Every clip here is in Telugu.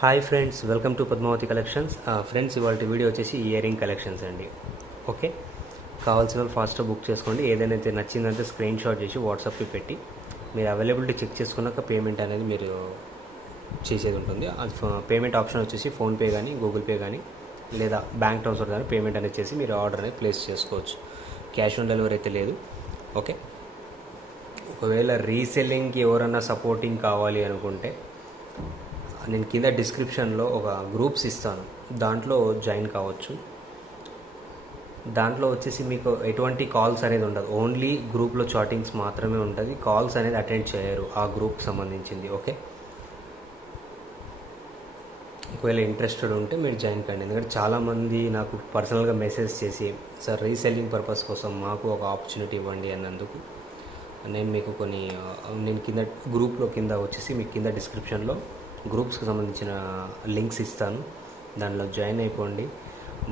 Hi friends, welcome to Padmavathi collections. Friends, ఇవాళ వీడియో వచ్చేసి ఇయర్ రింగ్ కలెక్షన్స్ అండి. ఓకే, కావాల్సిన వాళ్ళు ఫాస్ట్గా బుక్ చేసుకోండి. ఏదైనా నచ్చిందంటే స్క్రీన్ షాట్ చేసి వాట్సాప్కి పెట్టి మీరు అవైలబిలిటీ చెక్ చేసుకున్నాక పేమెంట్ అనేది మీరు చేసేది ఉంటుంది. అది పేమెంట్ ఆప్షన్ వచ్చేసి ఫోన్పే కానీ గూగుల్ పే కానీ లేదా బ్యాంక్ ట్రాన్స్ఫర్ కానీ పేమెంట్ అనేది చేసి మీరు ఆర్డర్ అనేది ప్లేస్ చేసుకోవచ్చు. క్యాష్ ఆన్ డెలివరీ అయితే లేదు. ఓకే, ఒకవేళ రీసెల్లింగ్కి ఎవరన్నా సపోర్టింగ్ కావాలి అనుకుంటే నేను కింద డిస్క్రిప్షన్లో ఒక గ్రూప్స్ ఇస్తాను, దాంట్లో జాయిన్ కావచ్చు. దాంట్లో వచ్చేసి మీకు ఎటువంటి కాల్స్ అనేది ఉండదు, ఓన్లీ గ్రూప్లో చాటింగ్స్ మాత్రమే ఉంటుంది. కాల్స్ అనేది అటెండ్ చేయరు ఆ గ్రూప్కి సంబంధించింది. ఓకే, ఒకవేళ ఇంట్రెస్టెడ్ ఉంటే మీరు జాయిన్ కండి. ఎందుకంటే చాలామంది నాకు పర్సనల్గా మెసేజ్ చేసి, సార్ రీసెల్లింగ్ పర్పస్ కోసం మాకు ఒక ఆపర్చునిటీ ఇవ్వండి అన్నందుకు నేను మీకు నేను గ్రూప్లో కింద వచ్చేసి మీకు కింద డిస్క్రిప్షన్లో గ్రూప్స్కి సంబంధించిన లింక్స్ ఇస్తాను, దానిలో జాయిన్ అయిపోండి.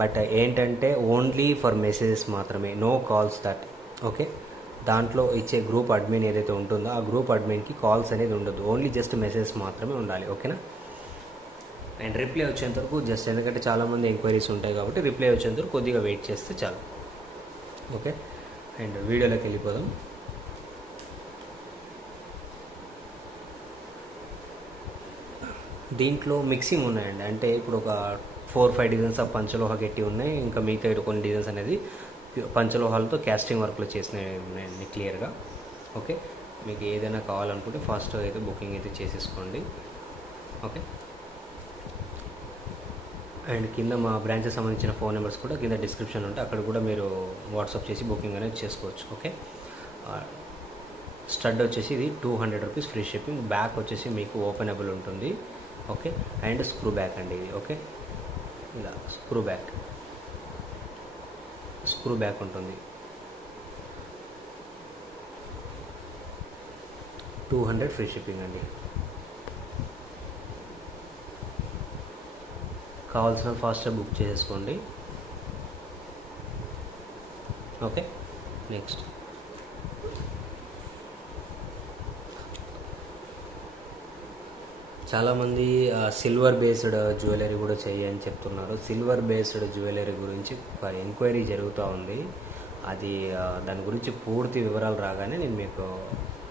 బట్ ఏంటంటే ఓన్లీ ఫర్ మెసేజెస్ మాత్రమే, నో కాల్స్ దట్. ఓకే, దాంట్లో ఇచ్చే గ్రూప్ అడ్మిన్ ఏదైతే ఉంటుందో ఆ గ్రూప్ అడ్మిన్కి కాల్స్ అనేది ఉండదు, ఓన్లీ జస్ట్ మెసేజెస్ మాత్రమే ఉండాలి. ఓకేనా, అండ్ రిప్లై వచ్చేంత వరకు జస్ట్, ఎందుకంటే చాలామంది ఎంక్వైరీస్ ఉంటాయి కాబట్టి రిప్లై వచ్చేంత వరకు కొద్దిగా వెయిట్ చేస్తే చాలు. ఓకే, అండ్ వీడియోలోకి వెళ్ళిపోదాం. దీంట్లో మిక్సింగ్ ఉన్నాయండి, అంటే ఇప్పుడు ఒక 4-5 డిజైన్స్ ఆఫ్ పంచలోహ గట్టి ఉన్నాయి, ఇంకా మిగతా కొన్ని డిజైన్స్ అనేది పంచలోహాలతో క్యాస్టింగ్ వర్క్లో చేసినవి ఉన్నాయండి క్లియర్గా. ఓకే, మీకు ఏదైనా కావాలనుకుంటే ఫాస్ట్గా అయితే బుకింగ్ అయితే చేసేసుకోండి. ఓకే, అండ్ కింద మా బ్రాంచెస్ సంబంధించిన ఫోన్ నెంబర్స్ కూడా కింద డిస్క్రిప్షన్ ఉంటే అక్కడ కూడా మీరు వాట్సాప్ చేసి బుకింగ్ అనేది చేసుకోవచ్చు. ఓకే, స్టడ్ వచ్చేసి ఇది 200 రూపీస్ ఫ్రీ షిప్పింగ్. బ్యాక్ వచ్చేసి మీకు ఓపెనబుల్ ఉంటుంది. ఓకే, అండ్ స్క్రూ బ్యాక్ అండి ఇది. ఓకే, ఇలా స్క్రూ బ్యాక్ ఉంటుంది. 200 ఫ్రీ షిప్పింగ్ అండి. కావాల్సిన ఫాస్ట్గా బుక్ చేసుకోండి. ఓకే, నెక్స్ట్ చాలామంది సిల్వర్ బేస్డ్ జ్యువెలరీ కూడా చేయని చెప్తున్నారు. సిల్వర్ బేస్డ్ జ్యువెలరీ గురించి ఒక ఎంక్వైరీ జరుగుతూ ఉంది. అది దాని గురించి పూర్తి వివరాలు రాగానే నేను మీకు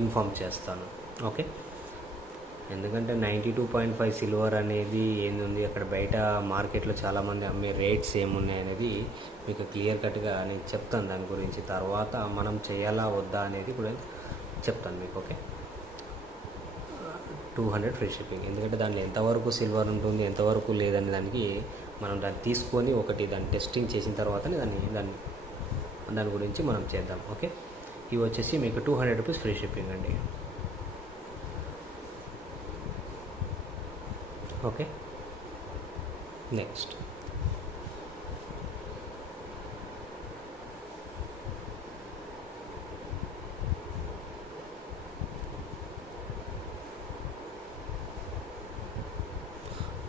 ఇన్ఫామ్ చేస్తాను. ఓకే, ఎందుకంటే 92.5 సిల్వర్ అనేది ఏంది అక్కడ బయట మార్కెట్లో చాలామంది అమ్మే రేట్స్ ఏమున్నాయి అనేది మీకు క్లియర్ కట్గా నేను చెప్తాను. దాని గురించి తర్వాత మనం చేయాలా వద్దా అనేది కూడా చెప్తాను మీకు. Okay, 200 free shipping. ఎందుకంటే దాంట్లో ఎంతవరకు సిల్వర్ ఉంటుంది ఎంతవరకు లేదని దానికి మనం దాన్ని తీసుకొని దాన్ని టెస్టింగ్ చేసిన తర్వాతనే దాని గురించి మనం చేద్దాం. ఓకే, ఇవి వచ్చేసి మీకు 200 రూపీస్ ఫ్రీ షిప్పింగ్ అండి. ఓకే, నెక్స్ట్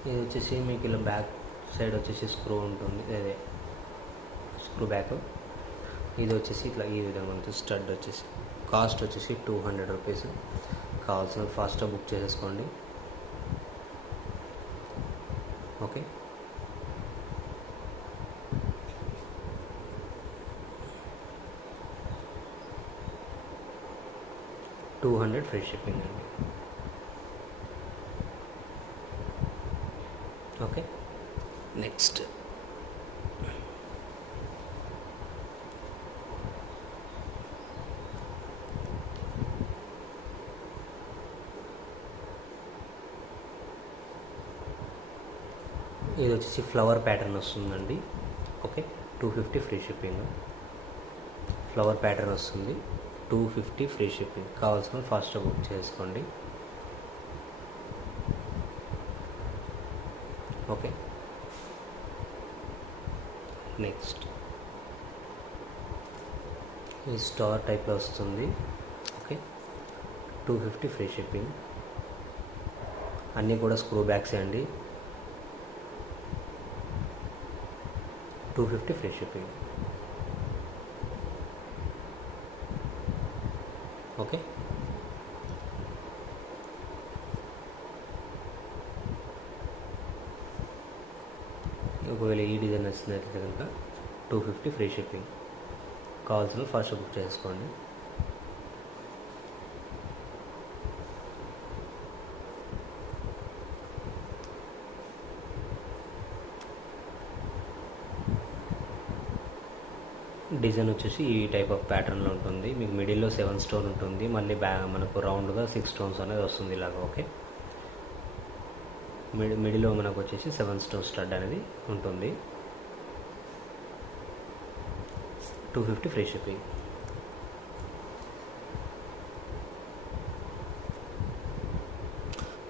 ఇది వచ్చేసి మీకు ఇలా బ్యాక్ సైడ్ వచ్చేసి స్క్రూ ఉంటుంది, అదే స్క్రూ బ్యాక్. ఇది వచ్చేసి ఇట్లా ఈ విధంగా ఉంటుంది. స్టడ్ వచ్చేసి కాస్ట్ వచ్చేసి 200 రూపీస్. కావాల్సిన ఫాస్ట్గా బుక్ చేసేసుకోండి. ఓకే, $200 ఫ్రీ షిప్పింగ్ అండి. ఓకే, నెక్స్ట్ ఇది వచ్చేసి ఫ్లవర్ ప్యాటర్న్ వస్తుందండి. Okay, 250 free shipping. Flower pattern వస్తుంది, 250 ఫ్రీ షిప్పింగ్. కావాల్సిన ఫాస్ట్గా బుక్ చేసుకోండి. ఓకే, నెక్స్ట్ ఈ స్టార్ టైప్లో వస్తుంది. Okay, 250 free shipping. అన్నీ కూడా స్క్రూ బ్యాగ్స్ అండి. 250 ఫ్రీ షిప్పింగ్. ఓకే, ఒకవేళ ఈ డిజైన్ నచ్చినట్లయితే కనుక 250 ఫ్రీ షిప్పింగ్. కావాల్సిన ఫాస్ట్ బుక్ చేసుకోండి. డిజైన్ వచ్చేసి ఈ టైప్ ఆఫ్ ప్యాటర్న్లో ఉంటుంది. మీకు మిడిల్లో 7 స్టోన్ ఉంటుంది, మళ్ళీ మనకు రౌండ్గా 6 స్టోన్స్ అనేది వస్తుంది ఇలాగ. ఓకే, మిడిల్లో మనకు వచ్చేసి 7 స్టోన్ స్టడ్ అనేది ఉంటుంది. 250 ఫ్రీ షిప్పింగ్.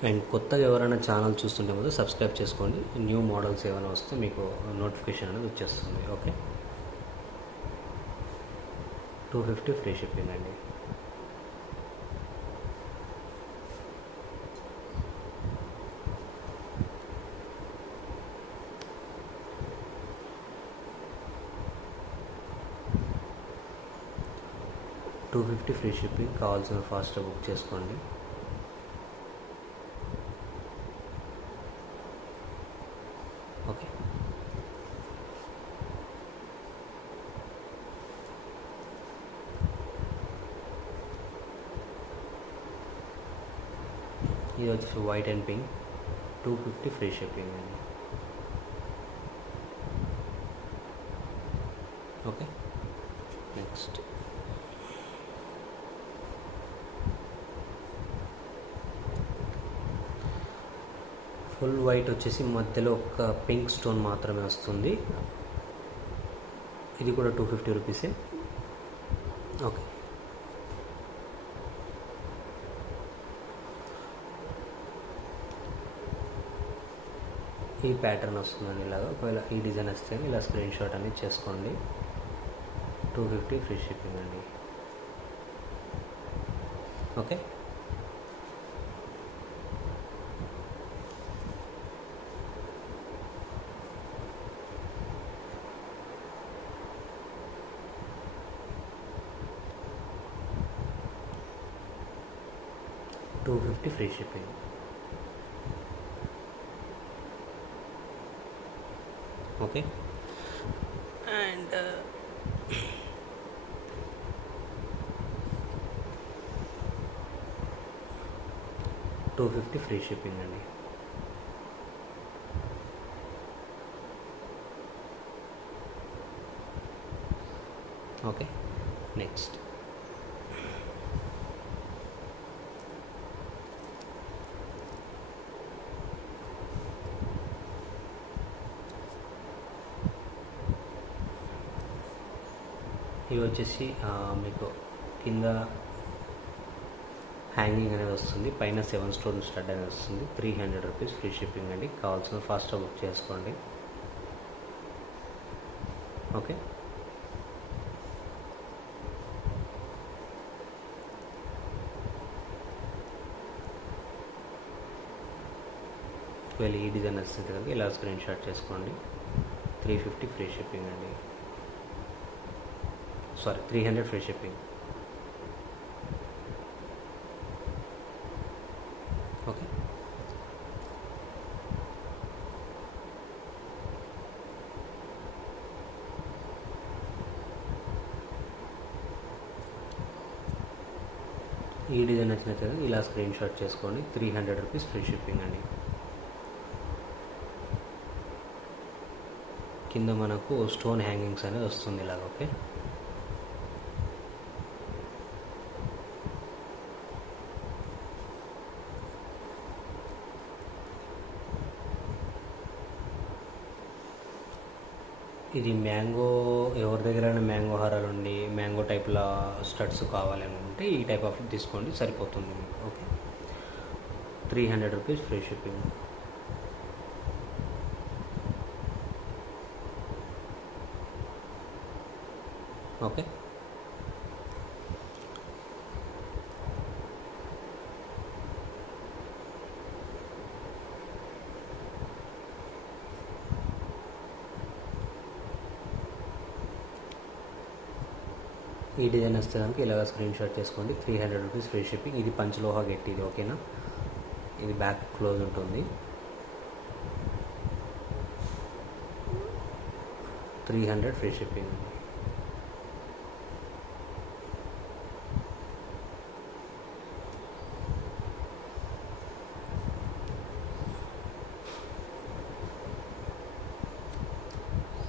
అండ్ కొత్తగా ఎవరైనా ఛానల్ చూస్తుంటే ముందు సబ్స్క్రైబ్ చేసుకోండి. న్యూ మోడల్స్ ఏమైనా వస్తే మీకు నోటిఫికేషన్ అనేది వచ్చేస్తుంది. ఓకే, 250 ఫ్రీ షిప్పింగ్ అండి. $250 ఫ్రీ షిప్పింగ్. కావాల్సిన ఫాస్ట్గా బుక్ చేసుకోండి. ఓకే, ఇది వచ్చేసి white and pink. 250 free shipping అండి. ఓకే, నెక్స్ట్ ఫుల్ వైట్ వచ్చేసి మధ్యలో ఒక పింక్ స్టోన్ మాత్రమే వస్తుంది. ఇది కూడా 250 రూపీసే. ఓకే, ఈ ప్యాటర్న్ వస్తుందండి ఇలాగా. ఒకవేళ ఈ డిజైన్ వస్తే ఇలా స్క్రీన్ షాట్ అనేది చేసుకోండి. 250 ఫ్రీ షిప్పింగ్ అండి. Okay, $250 free shipping. Okay, and $250 free shipping అండి. ఓకే, నెక్స్ట్ ఇవి వచ్చేసి మీకు కింద హ్యాంగింగ్ అనేది వస్తుంది, పైన 7 స్టోన్ స్టడ్ అనేది వస్తుంది. 300 రూపీస్ ఫ్రీ షిప్పింగ్ అండి. కావాల్సిన ఫాస్ట్గా బుక్ చేసుకోండి. ఓకే, ఒకవేళ ఈ డిజైన్ వస్తుంది కనుక ఇలా స్క్రీన్ షాట్ చేసుకోండి. 350 ఫ్రీ షిప్పింగ్ అండి. Sorry, 300 free shipping. ఓకే, ఈ డిజైన్ నచ్చినట్లయితే ఇలా స్క్రీన్ షాట్ చేసుకోండి. 300 రూపీస్ ఫ్రీ షిప్పింగ్ అండి. కింద మనకు స్టోన్ హ్యాంగింగ్స్ అనేది వస్తుంది ఇలాగ. ఓకే, ఇది మ్యాంగో, ఎవరి దగ్గరైనా మ్యాంగో హారాలు ఉండి మ్యాంగో టైప్లో స్టడ్స్ కావాలి అనుకుంటే ఈ టైప్ ఆఫ్ తీసుకోండి, సరిపోతుంది మీకు. Okay, 300 rupees free shipping. Okay, ఈ డిజైన్ వస్తే కనుక ఇలాగ స్క్రీన్ షాట్ చేసుకోండి. 300 రూపీస్ ఫ్రీ షిప్పింగ్. ఇది పంచలోహ గట్టి, ఇది ఓకేనా. ఇది బ్యాక్ క్లోజ్ ఉంటుంది. 300 ఫ్రీ షిప్పింగ్.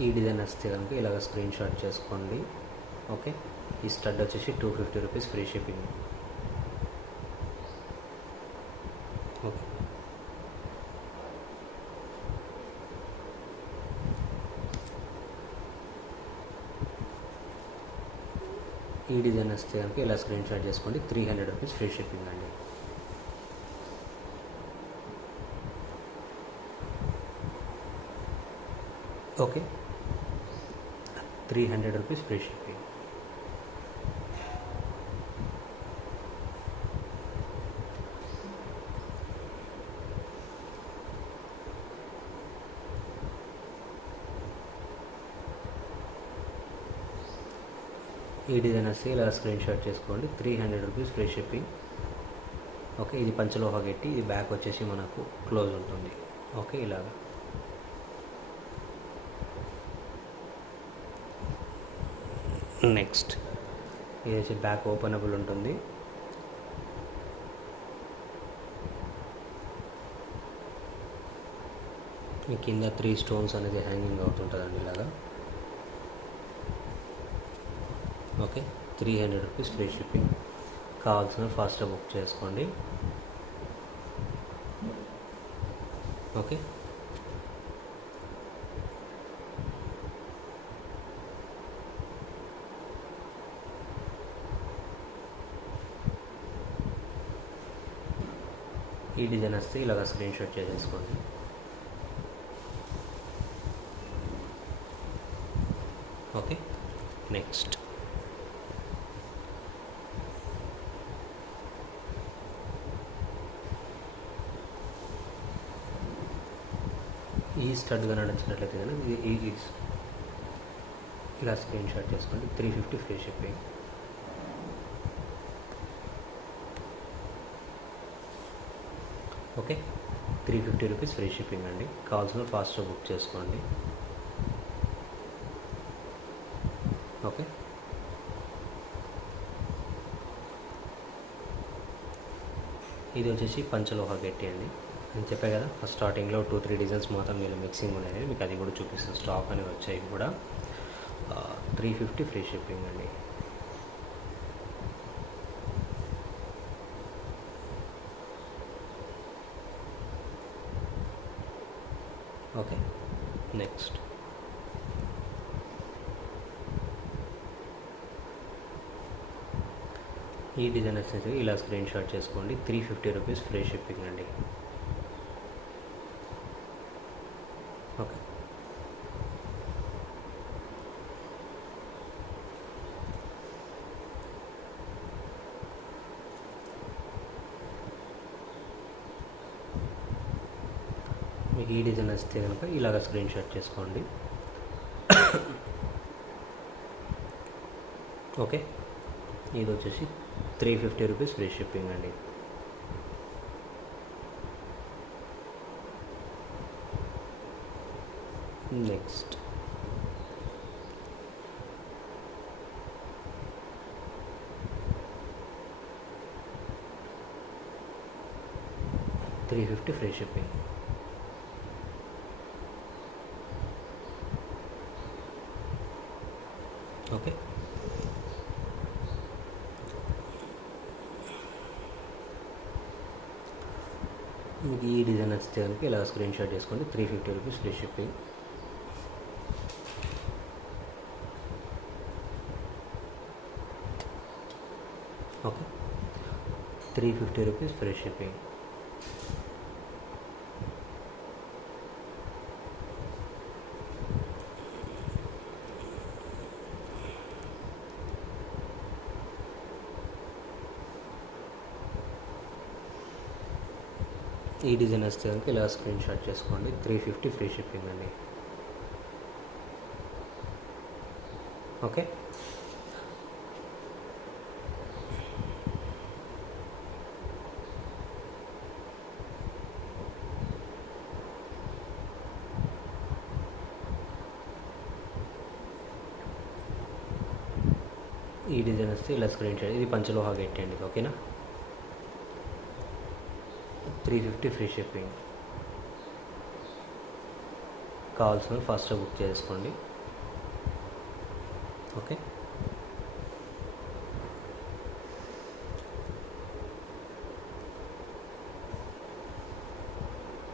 ఈ డిజైన్ వస్తే కనుక ఇలాగ స్క్రీన్ షాట్ చేసుకోండి. ఓకే, ఈ స్టడ్ వచ్చేసి 250 రూపీస్ ఫ్రీ షిప్పింగ్. ఓకే, ఈ డిజైన్ వస్తే కనుక ఇలా స్క్రీన్ షాట్ చేసుకోండి. 300 రూపీస్ ఫ్రీ షిప్పింగ్ అండి. Okay, 300 rupees free shipping. ఈ డిజైన్ వస్తే ఇలా స్క్రీన్ షాట్ చేసుకోండి. 300 రూపీస్ ఫ్రీ షిప్పింగ్. ఓకే, ఇది పంచలోహ గట్టి, ఇది బ్యాక్ వచ్చేసి మనకు క్లోజ్ ఉంటుంది. ఓకే, ఇలాగా. నెక్స్ట్ ఇది వచ్చి బ్యాక్ ఓపెనబుల్ ఉంటుంది. ఈ కింద 3 స్టోన్స్ అనేది హ్యాంగింగ్ అవుతుంటుందండి ఇలాగా. Okay, 300 rupees free shipping. కావాల్సిన ఫాస్ట్గా బుక్ చేసుకోండి. ఓకే, ఈ డిజైన్ వస్తే ఇలాగ స్క్రీన్ షాట్ చేసేసుకోండి. ఓకే, నెక్స్ట్ ఈ స్టడ్గా నచ్చినట్లయితే కనుక ఇది ఇలా స్క్రీన్ షాట్ చేసుకోండి. 350 free shipping. Okay, 350 rupees free shipping అండి. కావాల్సిన ఫాస్ట్గా బుక్ చేసుకోండి. ఓకే, ఇది వచ్చేసి పంచలోహ గట్టి అండి. నేను చెప్పా కదా ఫస్ట్ స్టార్టింగ్లో 2-3 డిజైన్స్ మాత్రం నేను మిక్సింగ్ ఉన్నాయి, మీకు అది కూడా చూపిస్తాను. స్టాక్ అనేవి వచ్చాయి కూడా. 350 ఫ్రీ షిప్పింగ్ అండి. ఓకే, నెక్స్ట్ ఈ డిజైన్ వచ్చేసి ఇలా స్క్రీన్ షాట్ చేసుకోండి. 350 రూపీస్ ఫ్రీ షిప్పింగ్ అండి. ఓకే, మీకు ఈ డిజైన్ వస్తే కనుక ఇలాగ స్క్రీన్ షాట్ చేసుకోండి. ఓకే, ఇది వచ్చేసి 350 రూపీస్ ఫ్రీ షిప్పింగ్ అండి. Next $350 free shipping. ఓకే, మీకు ఈ డిజైన్ నచ్చితే కనుక ఇలా స్క్రీన్ షాట్ చేసుకోండి. 350 rupees free shipping. Okay, 350 rupees free shipping. ఈ డిజైన్ వస్తే కనుక ఇలా స్క్రీన్ షాట్ చేసుకోండి. 350 ఫ్రీ షిప్పింగ్ అండి. ఓకే, ఈ డిజైన్ వస్తే ఇలా స్క్రీన్ షాట్, ఇది పంచలోహా గట్టి అండి, ఓకేనా. 350 ఫ్రీ షిప్పింగ్. కావాల్సిన ఫాస్ట్గా బుక్ చేసుకోండి. ఓకే,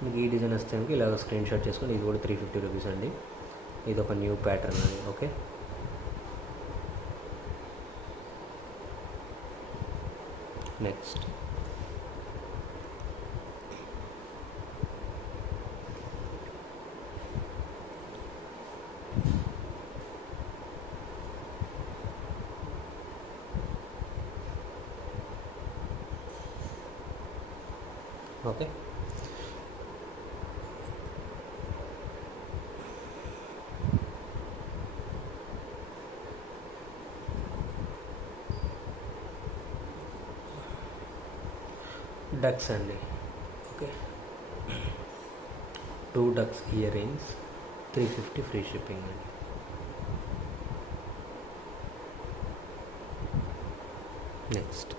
మీకు ఈ డిజైన్ వస్తే ఇలాగ స్క్రీన్ షాట్ చేసుకోండి. ఇది కూడా 350 రూపీస్ అండి. ఇది ఒక న్యూ ప్యాటర్న్ అండి. ఓకే, నెక్స్ట్ ఓకే, డక్స్ అండి. Okay, 2 ducks ear rings 350 free shipping అండి. నెక్స్ట్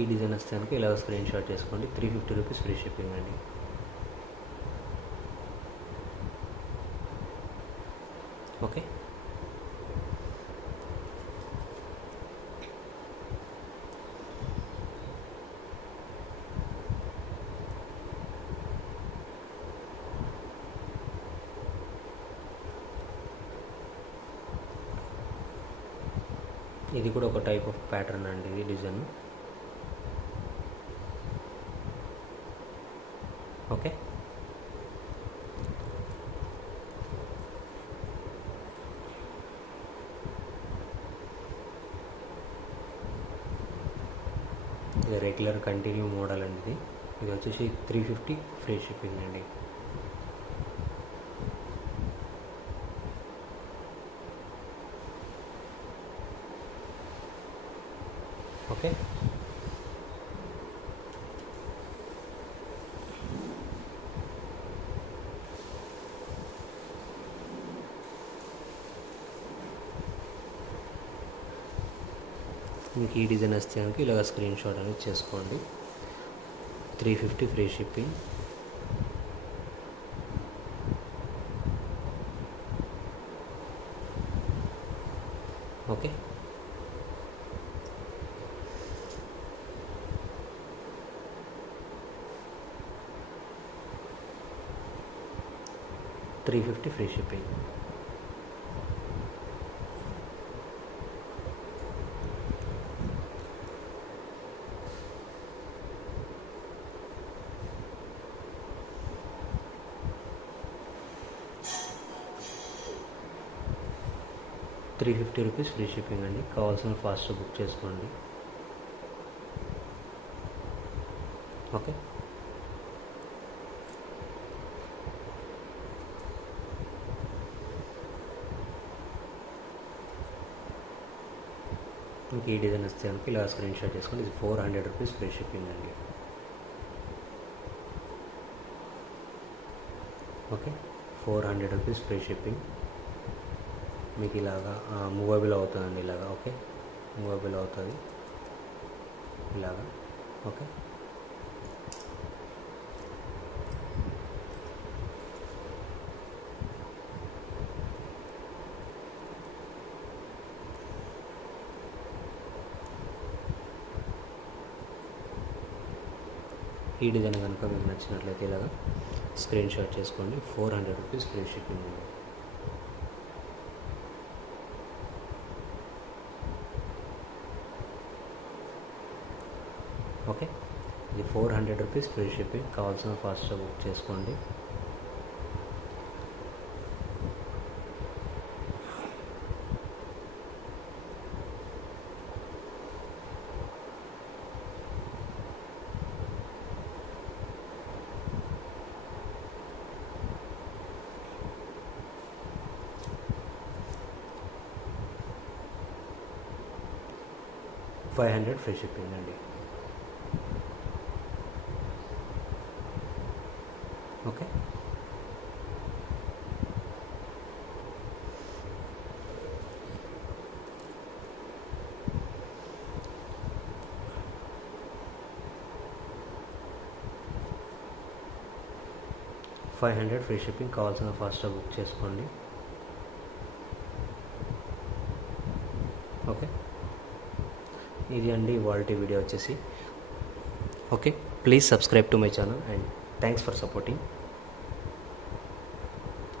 ఈ డిజైన్ వస్తే కనుక ఇలా స్క్రీన్ షాట్ చేసుకోండి. 350 రూపీస్ ఫ్రీ షిప్పింగ్ అండి. ఓకే, ఇది కూడా ఒక టైప్ ఆఫ్ ప్యాటర్న్ అండి, ఇది డిజైన్. ఓకే, ఇది రెగ్యులర్ కంటిన్యూ మోడల్ అండి. ఇది వచ్చేసి 350 ఫ్రీ షిప్పింగ్ అండి. ఓకే, మీకు ఈ డిజైన్ వస్తే కనుక ఇలాగ స్క్రీన్ షాట్ అనేది చేసుకోండి. 350 free shipping. Okay, $350 free shipping. ₹350 free shipping అండి. కావాల్సిన ఫాస్ట్ బుక్ చేసుకోండి. ఓకే, మీకు ఈ డిజైన్ వస్తే కనుక ఇలా స్క్రీన్ షాట్ చేసుకోండి. ఇది ₹400 ఫ్రీ షిప్పింగ్ అండి. Okay, ₹400 free shipping. మీకు ఇలాగా మూవబుల్ అవుతుందండి, ఇలాగా. ఓకే, మూవబుల్ అవుతుంది ఇలాగా. ఓకే, ఈ డిజైన్ కనుక మీకు నచ్చినట్లయితే ఇలాగా స్క్రీన్ షాట్ చేసుకోండి. ₹400 ఫ్రీ షిప్పింగ్ అండి. ఓకే, ఇది ₹400 ఫ్రీ షిప్పింగ్. కావాల్సిన ఫాస్ట్గా బుక్ చేసుకోండి. 500 ఫ్రీ షిప్పింగ్ అండి. Okay, $500 free shipping. కావాల్సిన ఫాస్ట్గా బుక్ చేసుకోండి. ఓకే, ఇది అండి ఇవాల్టి వీడియో వచ్చేసి. Okay, please subscribe to my channel and thanks for supporting.